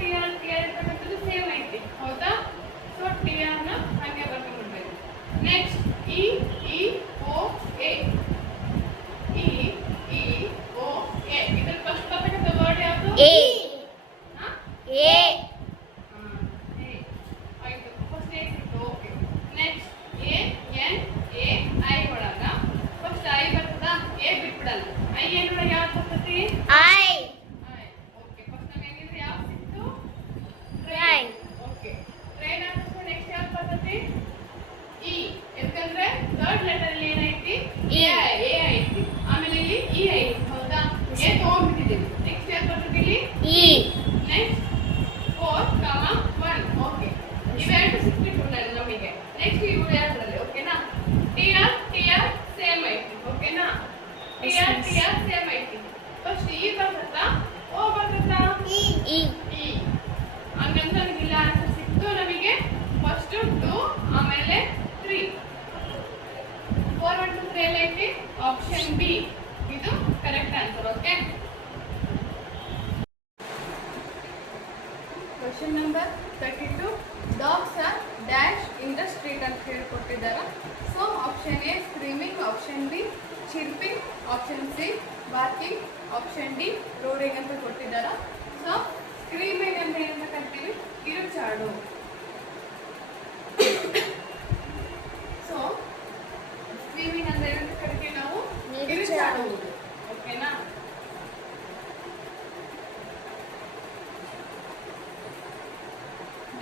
T R ಇರ್ತಕ್ಕಂಥದ್ದು same ಐತಿ ಹೌದಾ. ಸೊ ಟಿ ಆರ್ ನ ಹಂಗೆ ಬರ್ಕೊಂಡ್ಬಿಡ್ಬೇಕು. Next E E O A E E O A ಇದ್ರ ಫಸ್ಟ್ ಬರ್ತಕ್ಕಂಥ ವರ್ಡ್ ಯಾವುದು? ಎ ಎ ಆಯ್ತು ಫಸ್ಟ್ ಎ ಸಿಕ್ತು. Okay next A N A I ಒಳಗ ಫಸ್ಟ್ ಐ ಬರ್ತದ. ಎ ಬಿಟ್ಬಿಡಲ್ಲ. ಐ ಏನ್ ಒಳಗ ಯಾವ್ದು ಬರ್ತೈತಿ? ಐ ಓಕೆ ಫಸ್ಟ್ ನಮಗೆ ಹೆಂಗಿದ್ರೆ ಯಾವ್ದು ಸಿಕ್ತು? ಟ್ರೈನ್. ಓಕೆ ಟ್ರೈನ್ ಆದ್ಮೇಲೆ ನೆಕ್ಸ್ಟ್ ಯಾವ್ದು ಬರ್ತೈತಿ? ಇ. ಯಾಕಂದ್ರೆ ಥರ್ಡ್ ಲೆಟರ್ ಅಲ್ಲಿ ಏನೈತಿ? ಎ ಐತಿ. ಆಮೇಲೆ ಇಲ್ಲಿ ಇ ಐತಿ ಹೌದಾ. ಎ ತಗೊಂಡ್ಬಿಟ್ಟಿದ್ದೀವಿ. ನೆಕ್ಸ್ಟ್ ಯಾವ್ದು ಬರ್ತೈತಿ ಇಲ್ಲಿ? E next 4, 1. ಓಕೆ ಇವೆರಡು ಸಿಕ್ಬಿಟ್ಟು ನಮಗೆ. ನೆಕ್ಸ್ಟ್ ಇವು ಎರಡರಲ್ಲಿ ಓಕೆನಾ. ಟಿ ಆರ್ ಸೇಮ್ ಐತಿ ಓಕೆನಾ. ಟಿ ಆರ್ ಸೇಮ್ ಐತಿ. ಫಸ್ಟ್ ಇ ಬರ್ತತಾ ಓ ಬರ್ತತಾ? E E. ಹಂಗಂತ ನನಗಿಲ್ಲ ಆನ್ಸರ್ ಸಿಕ್ತು ನಮಗೆ. ಫಸ್ಟ್ 2 ಆಮೇಲೆ 3. 4 1 2 3 ಐತಿ. ಆಪ್ಷನ್ ಬಿ ಇದು correct answer. Okay question number 32. Dogs are dash in the street ಅಂತ ಹೇಳಿ ಕೊಟ್ಟಿದ್ದಾರೆ. So option A screaming, option B chirping, option C barking, option D roaring ಅಂತ ಕೊಟ್ಟಿದ್ದಾರೆ. ಸೊ ಸ್ಕ್ರೀಮಿಂಗ್ ಅಂತ ಏನಂತ ಕರಿತೀವಿ? ಕಿರುಚಾಡು. ಸೊ ಸ್ಕ್ರೀಮಿಂಗ್ ಅಂದ್ರೆ ಏನಂತ ಕರಿತೀವಿ ನಾವು? ಕಿರುಚಾಡುವುದು. ಓಕೆನಾ.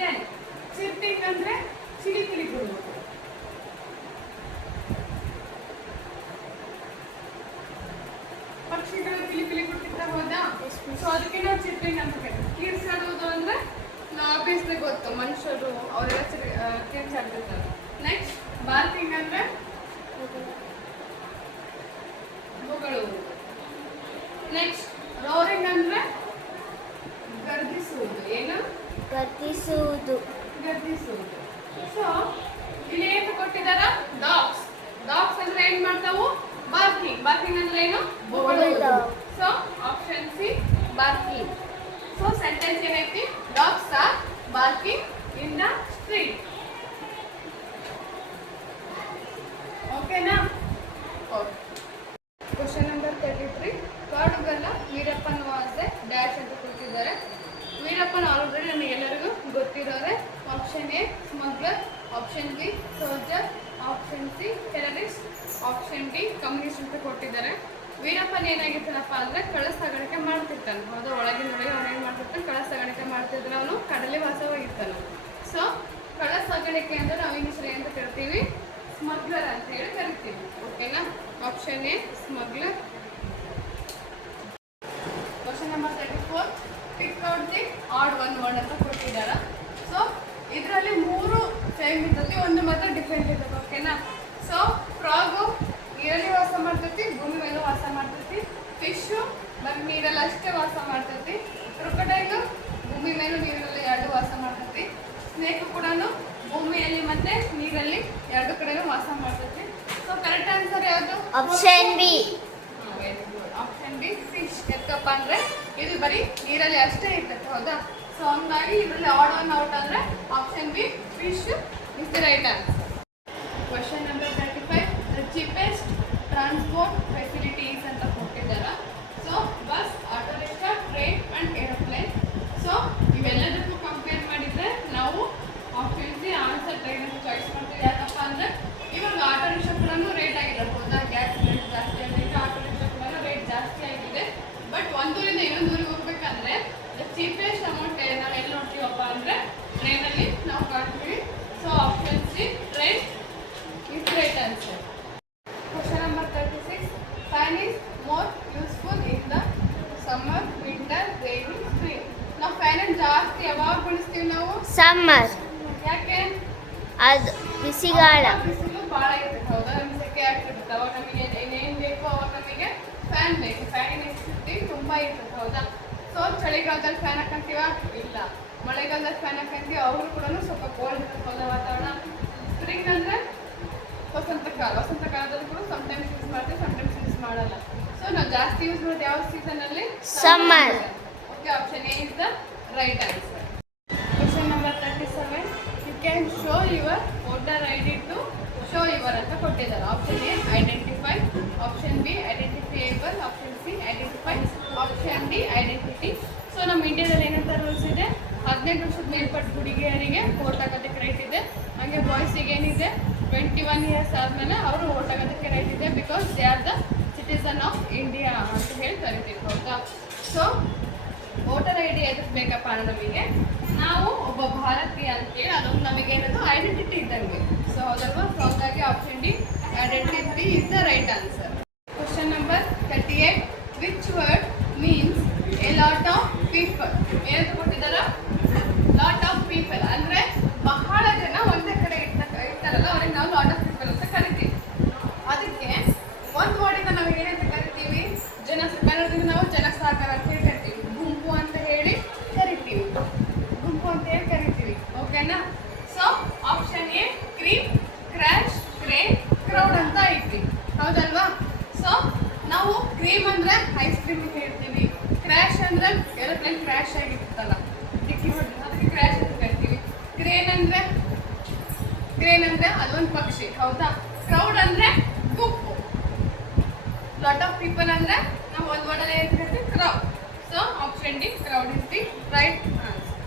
ದೆನ್ ಚಿರ್ಪಿಂಗ್ ಅಂದ್ರೆ ಚಿಲಿಪಿಲಿ ಕೊಡುವುದು. ಪಕ್ಷಿಗಳು ಕಿಲಿಪಿಲಿ ಕೊಡ್ತಿರ್ತಾ ಹೋದಾ. ಸೊ ಅದಕ್ಕೆ ನಾವು ಚಿರ್ಪಿಂಗ್ ಅಂತ ಕರಿತೀವಿ. ಕಿರ್ಚಾಡುವುದು ಅಂದ್ರೆ ಆಬ್ವಿಯಸ್ಲಿ ಗೊತ್ತು, ಮನುಷ್ಯರು ಅವರೆಲ್ಲ ಕಿರ್ಚಾಡ್ತಿರ್ತಾರೆ. ನೆಕ್ಸ್ಟ್ ಬಾರ್ಕಿಂಗ್ ಅಂದ್ರೆ ಬೊಗಳುವುದು. ನೆಕ್ಸ್ಟ್ ರೋರಿಂಗ್ ಅಂದ್ರೆ ಗರ್ಜಿಸುವುದು. ಏನು? ಗರ್ಜಿಸುವುದು. ಗರ್ಜಿಸುವುದು. ಸೊ ಇಲ್ಲಿ ಏನು ಕೊಟ್ಟಿದಾರ? ಡಾಗ್ಸ್. ಡಾಗ್ಸ್ ಅಂದ್ರೆ ಏನ್ ಮಾಡ್ತಾವು? ಬಾರ್ಕಿಂಗ್. ಬಾರ್ಕಿಂಗ್ ಅಂದ್ರೆ ಏನು? ಬೊಗಳುವುದು. So option C barking. So sentence ಏನೈತಿ? Dogs are barking in the street. ಓಕೆನಾ. Okay question number 33. ಕಾಡುಗಲ್ಲ ವೀರಪ್ಪನ ವಾಸೆ ಡ್ಯಾಶ್ ಅಂತ ಕೊಟ್ಟಿದ್ದಾರೆ. ವೀರಪ್ಪನ ಆಲ್ರೆಡಿ ನಮಗೆಲ್ಲರಿಗೂ ಗೊತ್ತಿರೋರೆ. Option A smuggler, option B soldier, option C terrorist, option D communist ಅಂತ ಕೊಟ್ಟಿದ್ದಾರೆ. ವೀರಪ್ಪನ ಏನಾಗಿರ್ತಾನಪ್ಪ ಅಂದ್ರೆ ಕಳ್ಳ ಸಾಗಾಣಿಕೆ ಮಾಡ್ತಿರ್ತಾನೆ ಹೌದಾ. ಒಳಗಿನೊಳಗೆ ಅವನು ಏನು ಮಾಡ್ತಿರ್ತಾನೆ? ಕಳ್ಳ ಸಾಗಾಣಿಕೆ ಮಾಡ್ತಿದ್ರೆ ಅವನು ಕಡಲೆ ವಾಸವಾಗಿರ್ತಾನೆ. ಸೊ ಕಳ್ಳ ಸಾಗಾಣಿಕೆ ಅಂದ್ರೆ ನಾವು ಇಂಗ್ಲೀಷಲ್ಲಿ ಅಂತ ಕರಿತೀವಿ? ಸ್ಮಗ್ಲರ್ ಅಂತ ಹೇಳಿ ಕರಿತೀವಿ. ಓಕೆನಾ. Option A smuggler. Question number 34. Pick out the odd one word ಅಂತ ಕೊಟ್ಟಿದ್ದಾರೆ. ಸೊ ಇದರಲ್ಲಿ 3 ಸೇಮ್ ಇರ್ತೈತಿ, ಒಂದು ಮಾತ್ರ ಡಿಫ್ರೆಂಟ್ ಇರ್ತೈತಿ. ಓಕೆನಾ. ಸೊ ಫ್ರಾಗು ನೀರಲ್ಲಿ ವಾಸ ಮಾಡ್ತೈತಿ, ಭೂಮಿ ಮೇಲೂ ವಾಸ ಮಾಡ್ತೈತಿ. ಫಿಶು ಬರೀ ನೀರಲ್ಲಿ ಅಷ್ಟೇ ವಾಸ ಮಾಡ್ತೈತಿ. ಕ್ರೊಕೊಡೈಲು ಭೂಮಿ ಮೇಲೂ ನೀರಲ್ಲಿ ಎರಡು ವಾಸ ಮಾಡ್ತೈತಿ. ಸ್ನೇಕು ಕೂಡ ಭೂಮಿಯಲ್ಲಿ ಮತ್ತೆ ನೀರಲ್ಲಿ ಎರಡು ಕಡೆನೂ ವಾಸ ಮಾಡ್ತೈತಿ. ಸೊ ಕರೆಕ್ಟ್ ಆನ್ಸರ್ ಯಾವುದು? Option B. Very good. Option B fish. ಯಾಕಪ್ಪ ಅಂದ್ರೆ ಇದು ಬರೀ ನೀರಲ್ಲಿ ಅಷ್ಟೇ ಇರ್ತೈತೆ ಹೌದಾ. ಸೊ ಹಂಗಾಗಿ ಇದರಲ್ಲಿ ಆಡ್ ಒನ್ ಔಟ್ ಅಂದ್ರೆ option B fish is the right answer. Question number 35. The cheapest transport facilities ಅಂತ ಕೊಟ್ಟಿದ್ದಾರೆ. So bus, auto rickshaw, train and aeroplane. So ಇವೆಲ್ಲದಕ್ಕೂ ಕಂಪೇರ್ ಮಾಡಿದ್ರೆ ನಾವು ಆಪ್ಷನ್ ಸಿ ಆನ್ಸರ್ ಟ್ರೈನ್ ಅಂತ ಚಾಯ್ಸ್ ಮಾಡ್ತೀವಿ. ಯಾಕಪ್ಪ ಅಂದ್ರೆ ಇವಾಗ ಆಟೋ ರಿಕ್ಷಾ ಕೂಡ ರೇಟ್ ಆಗಿದೆ ಹೌದಾ. ಗ್ಯಾಸ್ ರೇಟ್ ಜಾಸ್ತಿ ಆಗಿದೆ, ಆಟೋ ರಿಕ್ಷಾ ಕೂಡ ರೇಟ್ ಜಾಸ್ತಿ ಆಗಿದೆ. ಬಟ್ ಒಂದೂರಿಂದ ಇನ್ನೊಂದು ಊರಿಗೆ ಹೋಗ್ಬೇಕಂದ್ರೆ ಚೀಪೆಸ್ಟ್ ಅಮೌಂಟ್ ನಾವು ಎಲ್ಲಿ ನೋಡ್ತೀವಪ್ಪ ಅಂದ್ರೆ ಟ್ರೈನಲ್ಲಿ ನಾವು ಕಾಣ್ತೀವಿ. So option C train is right answer. Question number 36. Fan is more useful in the summer, winter, rainy, spring. ನಾವು ಫ್ಯಾನ್ ಜಾಸ್ತಿ ಯಾವಾಗ ಬಳಸ್ತೀವಿ ನಾವು? ಸಮ್ಮರ್. ಯಾಕೆ? ಅದು ಬಿಸಿಗಾಳ. ಬಿಸಿಲು ಭಾಳ ಇರ್ತದೆ ಹೌದಾ. ನಮ್ಗೆ ಸೆಕೆ ಆಗ್ತಿರ್ತದೆ. ಅವಾಗ ನಮಗೆ ಏನೇನು ಬೇಕು ಅವಾಗ ನಮಗೆ ಫ್ಯಾನ್ ಬೇಕು. ಫ್ಯಾನಿನ ಎಫೆಕ್ಟಿವ್ ತುಂಬ ಇರ್ತದೆ ಹೌದಾ. ಸೊ ಚಳಿಗಾಲದಲ್ಲಿ ಫ್ಯಾನ್ ಹಾಕಂತೀವ? ಇಲ್ಲ. ಮಳೆಗಾಲದಲ್ಲಿ ಫ್ಯಾನ್ ಹಾಕಂತೀವಿ, ಅವರು ಕೂಡ ಸ್ವಲ್ಪ ಕೋಲ್ಡ್ ಇರ್ತದೆ ಹೌದಾ ವಾತಾವರಣ. ಸ್ಪ್ರಿಂಗ್ ಅಂದರೆ ವಸಂತ ಕಾಲ. ವಸಂತ ಕಾಲದಲ್ಲಿ ಕೂಡ ಸಮ್ಟೈಮ್ಸ್ ಯೂಸ್ ಮಾಡ್ತೀವಿ, ಸಮ್ಟೈಮ್ಸ್ ಯೂಸ್ ಮಾಡಲ್ಲ. ಸೊ ನಾವು ಜಾಸ್ತಿ ಯೂಸ್ ಮಾಡೋದು ಯಾವ ಸೀಸನಲ್ಲಿ? Summer. Okay option A is the right answer. Question number 37. You can show your voter I D to show your ಅಂತ ಕೊಟ್ಟಿದ್ದಾರೆ. Option A identify, option B identifiable, option C identify, option D identity. So ನಮ್ಮ ಇಂಡಿಯಾದಲ್ಲಿ ಏನಂತ rules ಇದೆ, 18 ವರ್ಷದ ಮೇಲ್ಪಟ್ಟ ಹುಡುಗಿಯರಿಗೆ vote ಆಗೋದಕ್ಕೆ ರೈಟ್ ಇದೆ. ಹಾಗೆ ಬಾಯ್ಸಿಗೆ ಏನಿದೆ 21 ಇಯರ್ಸ್ ಆದಮೇಲೆ ಅವರು ವೋಟ್ ಆಗೋದಕ್ಕೆ ರೈಟ್ ಇದೆ. Because they are the citizen of India ಅಂತ ಹೇಳಿ ಕರಿತೀವಿ, ಹೌದಾ? ಸೊ ವೋಟರ್ ಐ ಡಿ ಎದಕ್ಕೆ ಬೇಕಪ್ಪ ಅಂದ್ರೆ ನಮಗೆ ನಾವು ಒಬ್ಬ ಭಾರತೀಯ ಅಂತೇಳಿ ಅದೊಂದು ನಮಗೇನದು ಐಡೆಂಟಿಟಿ ಇದ್ದಂಗೆ. ಸೊ ಹೌದಲ್ವಾ? ಸೊ ಹಾಗಾಗಿ option D identity is the right answer. Question number 38. Which word means A lot of people? ಏನಂತ ಕೊಟ್ಟಿದ್ದಾರ? ಲಾಟ್ ಆಫ್ ಪೀಪಲ್ ಅಂದರೆ ಬಹಳ ಜನ ಒಂದೇ ಕಡೆ ಇರ್ತಾರಲ್ಲ, ಅವ್ರಿಗೆ ನಾವು ಲಾಟ್ ಆಫ್ ಪೀಪಲ್ ಅಂತ ಕರಿತೀವಿ. ಅದಕ್ಕೆ ಒಂದು ವರ್ಡಿಂದ ನಾವು ಏನಂತ ಕರಿತೀವಿ? ಕನ್ನಡದಿಂದ ನಾವು ಜನಸಾಗರ ಅಂತ ಹೇಳಿ ಕರಿತೀವಿ, ಗುಂಪು ಅಂತ ಹೇಳಿ ಕರಿತೀವಿ, ಗುಂಪು ಅಂತ ಹೇಳಿ ಕರಿತೀವಿ. ಓಕೆನಾ? So option A cream, crash, crane, crowd ಅಂತ ಐತಿ, ಹೌದಲ್ವಾ? ಸೊ ನಾವು ಕ್ರೀಮ್ ಅಂದರೆ ಐಸ್ ಕ್ರೀಮ್ ಅಂತ ಹೇಳ್ತೀವಿ, ಕ್ರ್ಯಾಶ್ ಅಂದರೆ ಏರೋಪ್ಲೇನ್ ಕ್ರ್ಯಾಶ್ ಆಗಿರುತ್ತಲ್ಲ, ಡಿಕ್ಕಿ ಹೊಡೆದು ಅದಕ್ಕೆ ಕ್ರ್ಯಾಶ್ ಅಂತ ಕರಿತೀವಿ. ಕ್ರೇನ್ ಅಂದರೆ ಅದೊಂದು ಪಕ್ಷಿ, ಹೌದಾ? ಕ್ರೌಡ್ ಅಂದರೆ ಗುಂಪು. ಲಾಟ್ ಆಫ್ ಪೀಪಲ್ ಅಂದರೆ ನಾವು ಒಂದು ವರ್ಡಲ್ಲಿ ಏನು ಕರಿತೀವಿ? Crowd. So option D crowd is the right answer.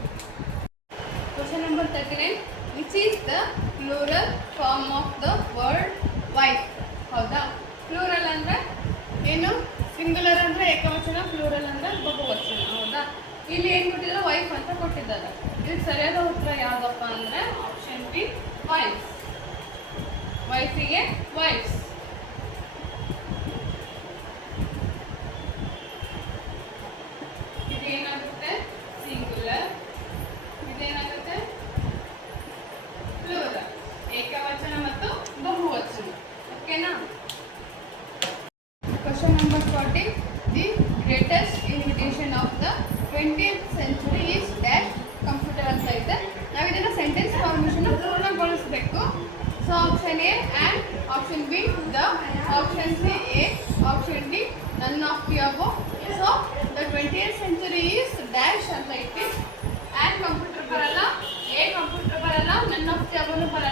Question number 39. Which is the plural form of the word wife? ಹೌದಾ? ಪ್ಲೂರಲ್ ಅಂದರೆ ಏನು? ಸಿಂಗುಲರ್ ಅಂದರೆ ಏಕವಚನ, ಪ್ಲೂರಲ್ ಅಂದರೆ ಬಹುವಚನ, ಹೌದಾ? ಇಲ್ಲಿ ಏನು ಕೊಟ್ಟಿದ್ದಾರೆ? ವೈಫ್ ಅಂತ ಕೊಟ್ಟಿದ್ದಾರೆ. ಇದಕ್ಕೆ ಸರಿಯಾದ ಉತ್ತರ ಯಾವುದಪ್ಪ ಅಂದರೆ ಆಪ್ಷನ್ ಬಿ ವೈಫ್ಸ್. ವೈಫಿಗೆ ವೈಫ್ಸ್. ಇದೇನಾಗುತ್ತೆ? ಸಿಂಗುಲರ್. ಇದೇನಾಗುತ್ತೆ? ಪ್ಲೂರಲ್. ಏಕವಚನ ಮತ್ತು ಬಹುವಚನ. ಓಕೆನಾ? Question number 40. The greatest invitation of the 20th century is dash computer ಅಂತ ಇದೆ. ನಾವು ಇದನ್ನು ಸೆಂಟೆನ್ಸ್ ಫಾರ್ಮೇಷನ್ ಪೂರ್ಣಗೊಳಿಸಬೇಕು. So option A and, option B the, option C a, option D none of the above. So the 20th century is dash ಅಂತ ಐತಿ. And computer ಬರಲ್ಲ, a computer ಬರಲ್ಲ, none of the ಅಬೋನು ಬರಲ್ಲ.